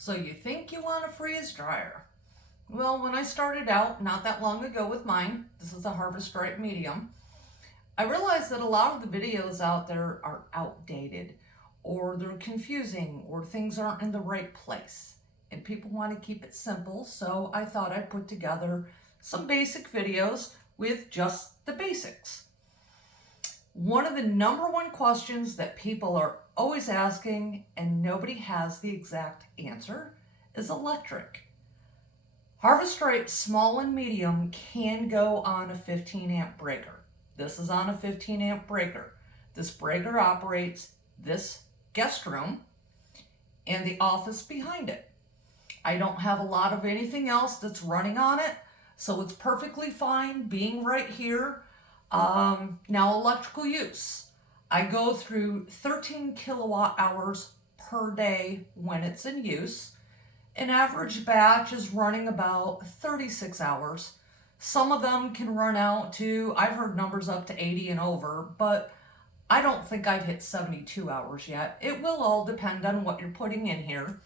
So you think you want a freeze dryer? Well, when I started out not that long ago with mine, this is a Harvest Stripe medium, I realized that a lot of the videos out there are outdated or they're confusing or things aren't in the right place. And people want to keep it simple, so I thought I'd put together some basic videos with just the basics. One of the number one questions that people are always asking and nobody has the exact answer is electric. Harvest Stripe small and medium can go on a 15 amp breaker. This is on a 15 amp breaker. This breaker operates this guest room and the office behind it. I don't have a lot of anything else that's running on it, so it's perfectly fine being right here. Now, electrical use. I go through 13 kilowatt hours per day when it's in use. An average batch is running about 36 hours. Some of them can run out to, I've heard numbers up to 80 and over, but I don't think I've hit 72 hours yet. It will all depend on what you're putting in here.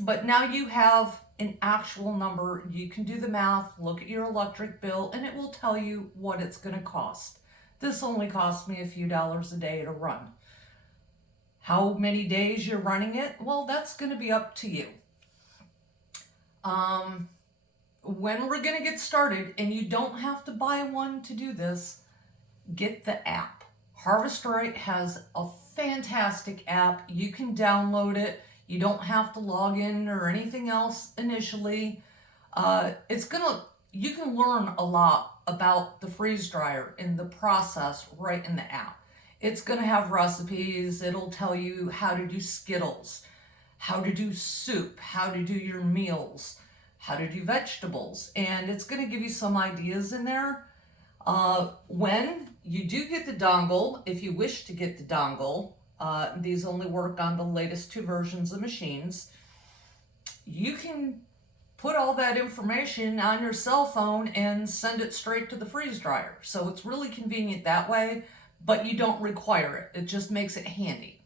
But now you have an actual number. You can do the math, look at your electric bill, and it will tell you what it's going to cost. This only costs me a few dollars a day to run. How many days you're running it? Well, that's going to be up to you. When we're going to get started, and you don't have to buy one to do this, get the app. Harvest Stripe has a fantastic app. You can download it. You don't have to log in or anything else initially. You can learn a lot about the freeze dryer and the process right in the app. It's gonna have recipes. It'll tell you how to do Skittles, how to do soup, how to do your meals, how to do vegetables, and it's gonna give you some ideas in there. When you do get the dongle, if you wish to get the dongle, these only work on the latest 2 versions of machines. You can put all that information on your cell phone and send it straight to the freeze dryer. So it's really convenient that way, but you don't require it. It just makes it handy.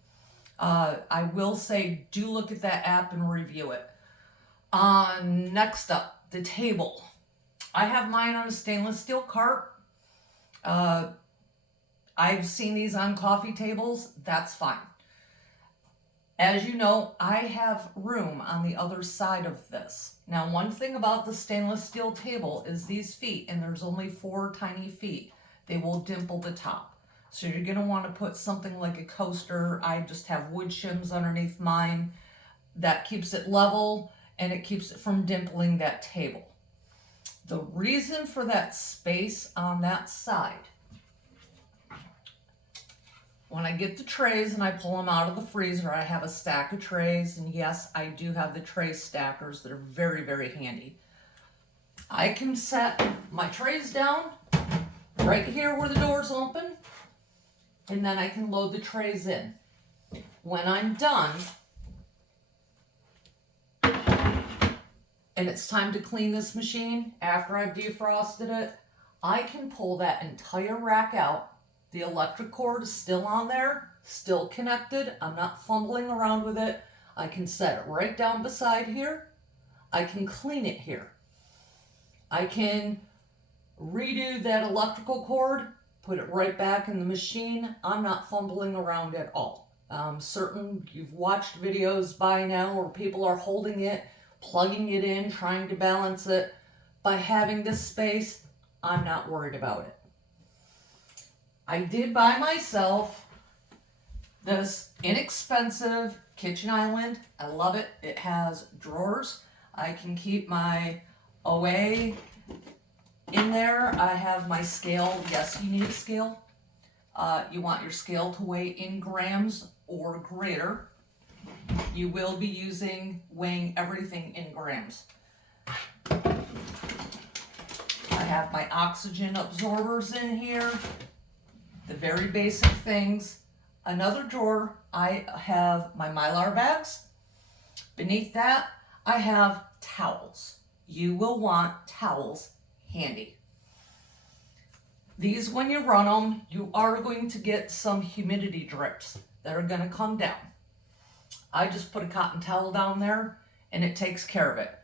I will say, do look at that app and review it. Next up, the table. I have mine on a stainless steel cart. I've seen these on coffee tables. That's fine. As you know, I have room on the other side of this. Now, one thing about the stainless steel table is these feet, and there's only 4 tiny feet. They will dimple the top. So you're going to want to put something like a coaster. I just have wood shims underneath mine. That keeps it level, and it keeps it from dimpling that table. The reason for that space on that side, when I get the trays and I pull them out of the freezer, I have a stack of trays, and yes, I do have the tray stackers that are very, very handy. I can set my trays down right here where the door's open, and then I can load the trays in. When I'm done, and it's time to clean this machine after I've defrosted it, I can pull that entire rack out. The electric cord is still on there, still connected. I'm not fumbling around with it. I can set it right down beside here. I can clean it here. I can redo that electrical cord, put it right back in the machine. I'm not fumbling around at all. Certain you've watched videos by now where people are holding it, plugging it in, trying to balance it. By having this space, I'm not worried about it. I did buy myself this inexpensive kitchen island. I love it. It has drawers. I can keep my OA in there. I have my scale. Yes, you need a scale. You want your scale to weigh in grams or greater. You will be weighing everything in grams. I have my oxygen absorbers in here. The very basic things. Another drawer, I have my Mylar bags. Beneath that, I have towels. You will want towels handy. These, when you run them, you are going to get some humidity drips that are going to come down. I just put a cotton towel down there and it takes care of it.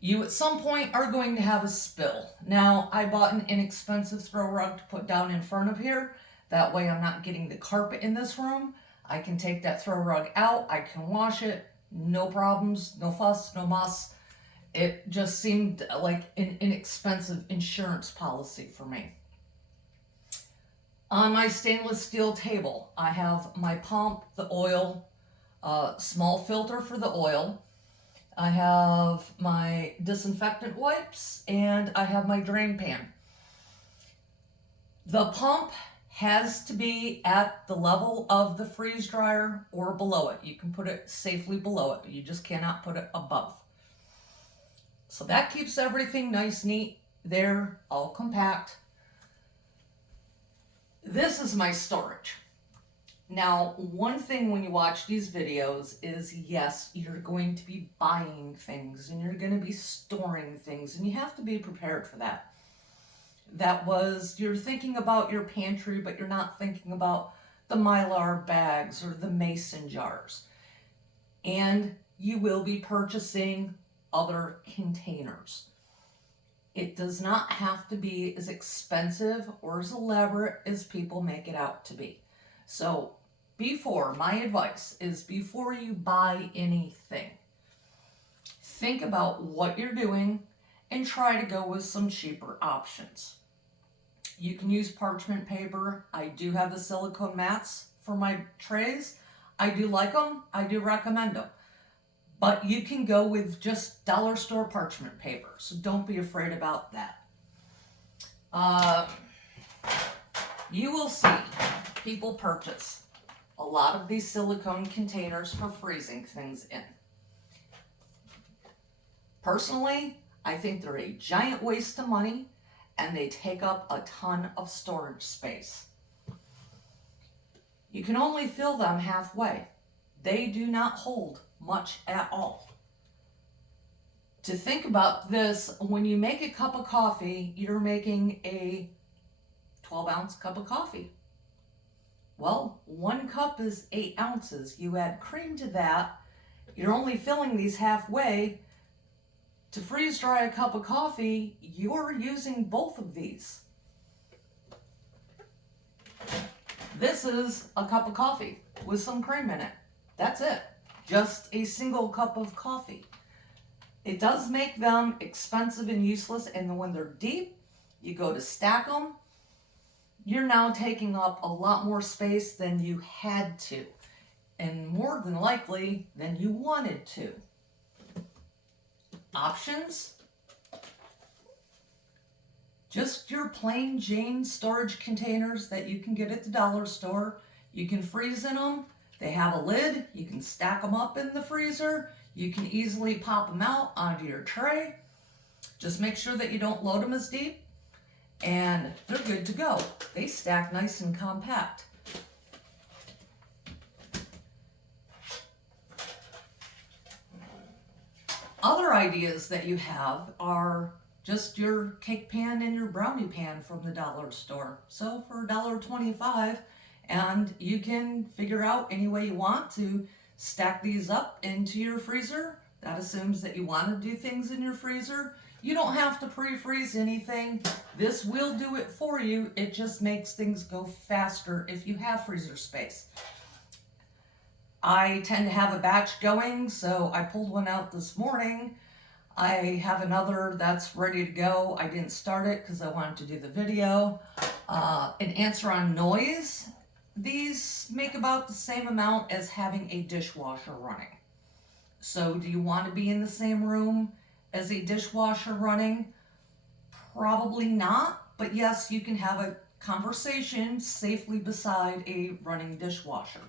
You at some point are going to have a spill. Now, I bought an inexpensive throw rug to put down in front of here. That way I'm not getting the carpet in this room. I can take that throw rug out, I can wash it, no problems, no fuss, no muss. It just seemed like an inexpensive insurance policy for me. On my stainless steel table, I have my pump, the oil, small filter for the oil. I have my disinfectant wipes, and I have my drain pan. The pump has to be at the level of the freeze dryer or below it. You can put it safely below it, but you just cannot put it above. So that keeps everything nice, neat, there, all compact. This is my storage. Now, one thing when you watch these videos is, yes, you're going to be buying things and you're going to be storing things, and you have to be prepared for that. You're thinking about your pantry, but you're not thinking about the Mylar bags or the mason jars. And you will be purchasing other containers. It does not have to be as expensive or as elaborate as people make it out to be. So my advice is before you buy anything, think about what you're doing and try to go with some cheaper options. You can use parchment paper. I do have the silicone mats for my trays. I do like them. I do recommend them. But you can go with just dollar store parchment paper, so don't be afraid about that. You will see people purchase a lot of these silicone containers for freezing things in. Personally, I think they're a giant waste of money, and they take up a ton of storage space. You can only fill them halfway. They do not hold much at all. To think about this, when you make a cup of coffee, you're making a 12-ounce cup of coffee. Well, 1 cup is 8 ounces. You add cream to that, you're only filling these halfway. To freeze dry a cup of coffee, you're using both of these. This is a cup of coffee with some cream in it. That's it. Just a single cup of coffee. It does make them expensive and useless, and when they're deep, you go to stack them, you're now taking up a lot more space than you had to, and more than likely than you wanted to. Options? Just your plain Jane storage containers that you can get at the dollar store. You can freeze in them. They have a lid. You can stack them up in the freezer. You can easily pop them out onto your tray. Just make sure that you don't load them as deep, and they're good to go. They stack nice and compact. Other ideas that you have are just your cake pan and your brownie pan from the dollar store. So for $1.25, and you can figure out any way you want to stack these up into your freezer. That assumes that you want to do things in your freezer. You don't have to pre-freeze anything. This will do it for you. It just makes things go faster if you have freezer space. I tend to have a batch going, so I pulled one out this morning. I have another that's ready to go. I didn't start it because I wanted to do the video. An answer on noise. These make about the same amount as having a dishwasher running. So do you want to be in the same room as a dishwasher running? Probably not, but yes, you can have a conversation safely beside a running dishwasher.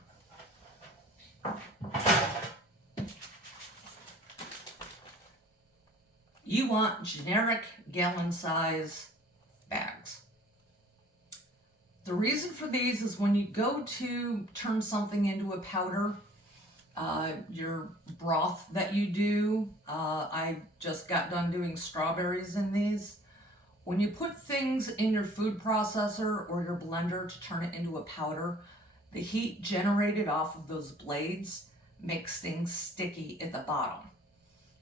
You want generic gallon size bags. The reason for these is when you go to turn something into a powder, your broth that you do, I just got done doing strawberries in these. When you put things in your food processor or your blender to turn it into a powder, the heat generated off of those blades makes things sticky at the bottom.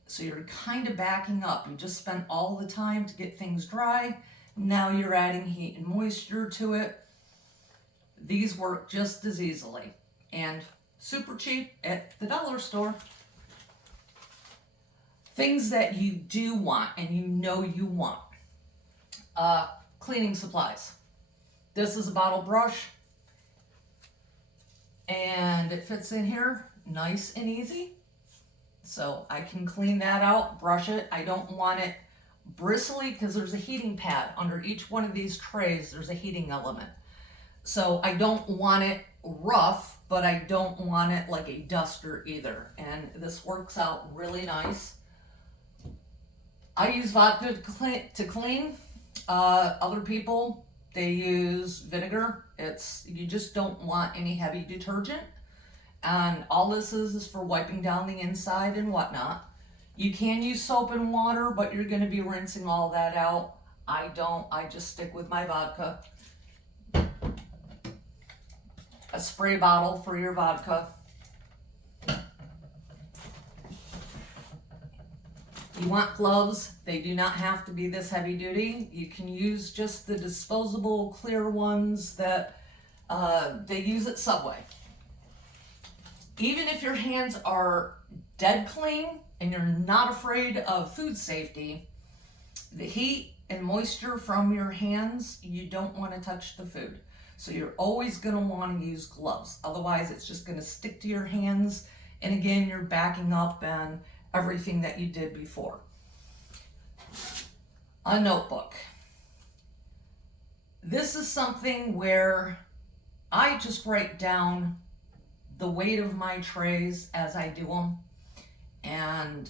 So you're kind of backing up. You just spent all the time to get things dry. Now you're adding heat and moisture to it. These work just as easily and super cheap at the dollar store. Things that you do want and you know you want. Cleaning supplies. This is a bottle brush and it fits in here nice and easy. So I can clean that out, brush it. I don't want it bristly because there's a heating pad under each one of these trays. There's a heating element. So I don't want it rough, but I don't want it like a duster either. And this works out really nice. I use vodka to clean. Other people, they use vinegar. You just don't want any heavy detergent. And all this is for wiping down the inside and whatnot. You can use soap and water, but you're going to be rinsing all that out. I don't. I just stick with my vodka. A spray bottle for your vodka. You want gloves. They do not have to be this heavy duty. You can use just the disposable clear ones that they use at Subway. Even if your hands are dead clean and you're not afraid of food safety, the heat and moisture from your hands, you don't want to touch the food. So you're always going to want to use gloves. Otherwise, it's just going to stick to your hands. And again, you're backing up and everything that you did before. A notebook. This is something where I just write down the weight of my trays as I do them, and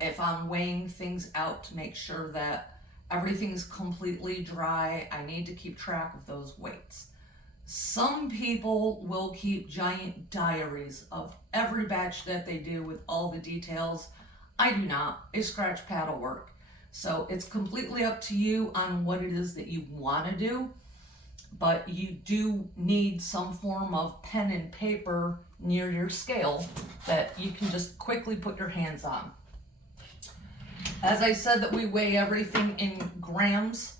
if I'm weighing things out to make sure that everything's completely dry, I need to keep track of those weights. Some people will keep giant diaries of every batch that they do with all the details. I do not. A scratch pad will work. So it's completely up to you on what it is that you want to do. But you do need some form of pen and paper near your scale that you can just quickly put your hands on. As I said that we weigh everything in grams,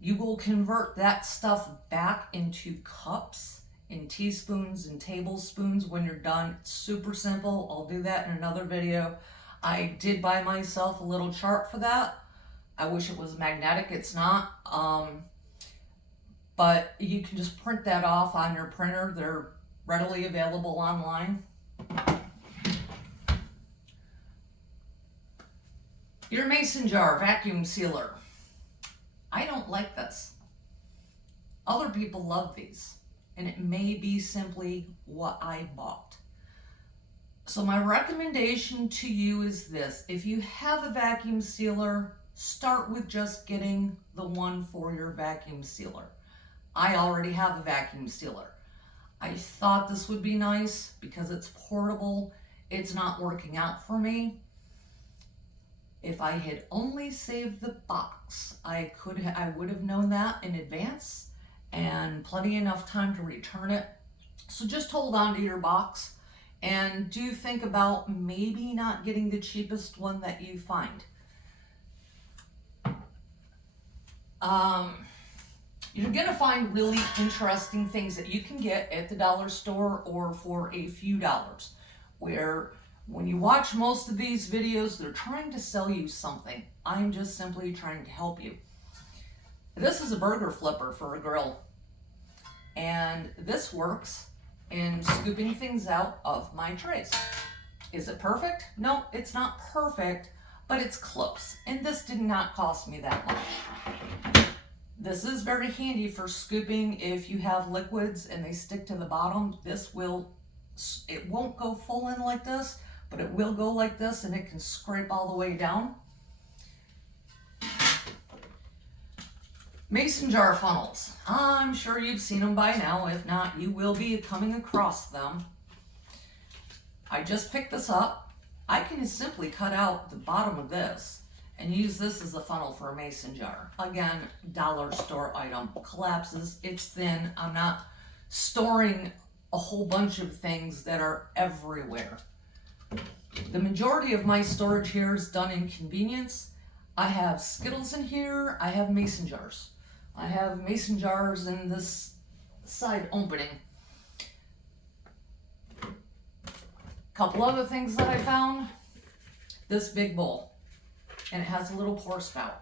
you will convert that stuff back into cups, in teaspoons and tablespoons when you're done. It's super simple. I'll do that in another video. I did buy myself a little chart for that. I wish it was magnetic. It's not. But you can just print that off on your printer. They're readily available online. Your mason jar vacuum sealer. I don't like this. Other people love these, and it may be simply what I bought. So my recommendation to you is this. If you have a vacuum sealer, start with just getting the one for your vacuum sealer. I already have a vacuum sealer. I thought this would be nice because it's portable. It's not working out for me. If I had only saved the box, I would have known that in advance and plenty enough time to return it. So just hold on to your box and do think about maybe not getting the cheapest one that you find. You're going to find really interesting things that you can get at the dollar store or for a few dollars, where when you watch most of these videos, they're trying to sell you something. I'm just simply trying to help you. This is a burger flipper for a grill, and this works in scooping things out of my trays. Is it perfect? No, it's not perfect, but it's close, and this did not cost me that much. This is very handy for scooping if you have liquids and they stick to the bottom. It won't go full in like this, but it will go like this and it can scrape all the way down. Mason jar funnels. I'm sure you've seen them by now. If not, you will be coming across them. I just picked this up. I can simply cut out the bottom of this and use this as a funnel for a mason jar. Again, dollar store item. Collapses, it's thin. I'm not storing a whole bunch of things that are everywhere. The majority of my storage here is done in convenience. I have Skittles in here. I have mason jars. I have mason jars in this side opening. Couple other things that I found. This big bowl, and it has a little pour spout.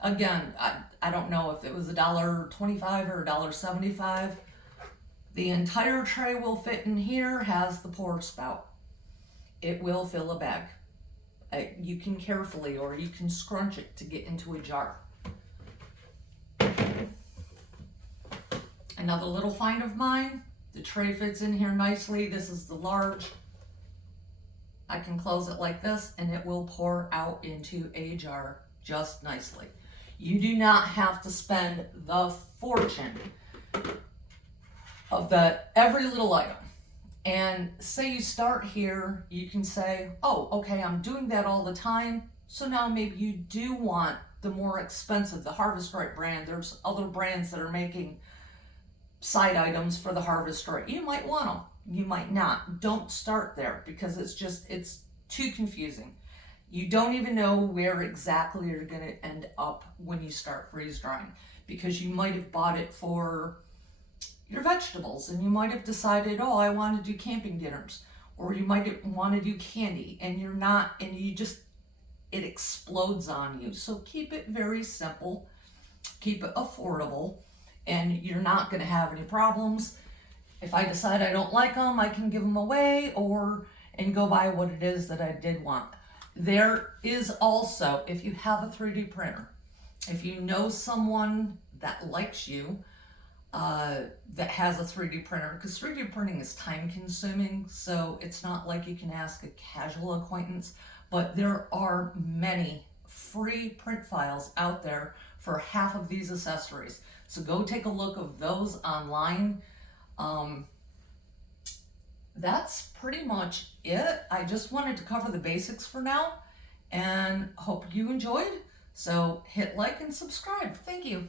Again, I don't know if it was $1.25 or $1.75. The entire tray will fit in here, has the pour spout. It will fill a bag. You can carefully, or you can scrunch it to get into a jar. Another little find of mine, the tray fits in here nicely. This is the large. I can close it like this and it will pour out into a jar just nicely. You do not have to spend the fortune of every little item. And say you start here, you can say, oh, okay, I'm doing that all the time. So now maybe you do want the more expensive, the Harvest Right brand. There's other brands that are making side items for the Harvest Right. You might want them, you might not. Don't start there because it's too confusing. You don't even know where exactly you're going to end up when you start freeze drying, because you might have bought it for your vegetables and you might have decided, oh, I want to do camping dinners, or you might want to do candy and you're not, and it explodes on you. So keep it very simple, keep it affordable, and you're not going to have any problems. If I decide I don't like them, I can give them away and go buy what it is that I did want. There is also, if you have a 3D printer, if you know someone that likes you, that has a 3D printer, because 3D printing is time consuming, so it's not like you can ask a casual acquaintance, but there are many free print files out there for half of these accessories. So go take a look of those online. That's pretty much it. I just wanted to cover the basics for now and hope you enjoyed. So hit like and subscribe. Thank you.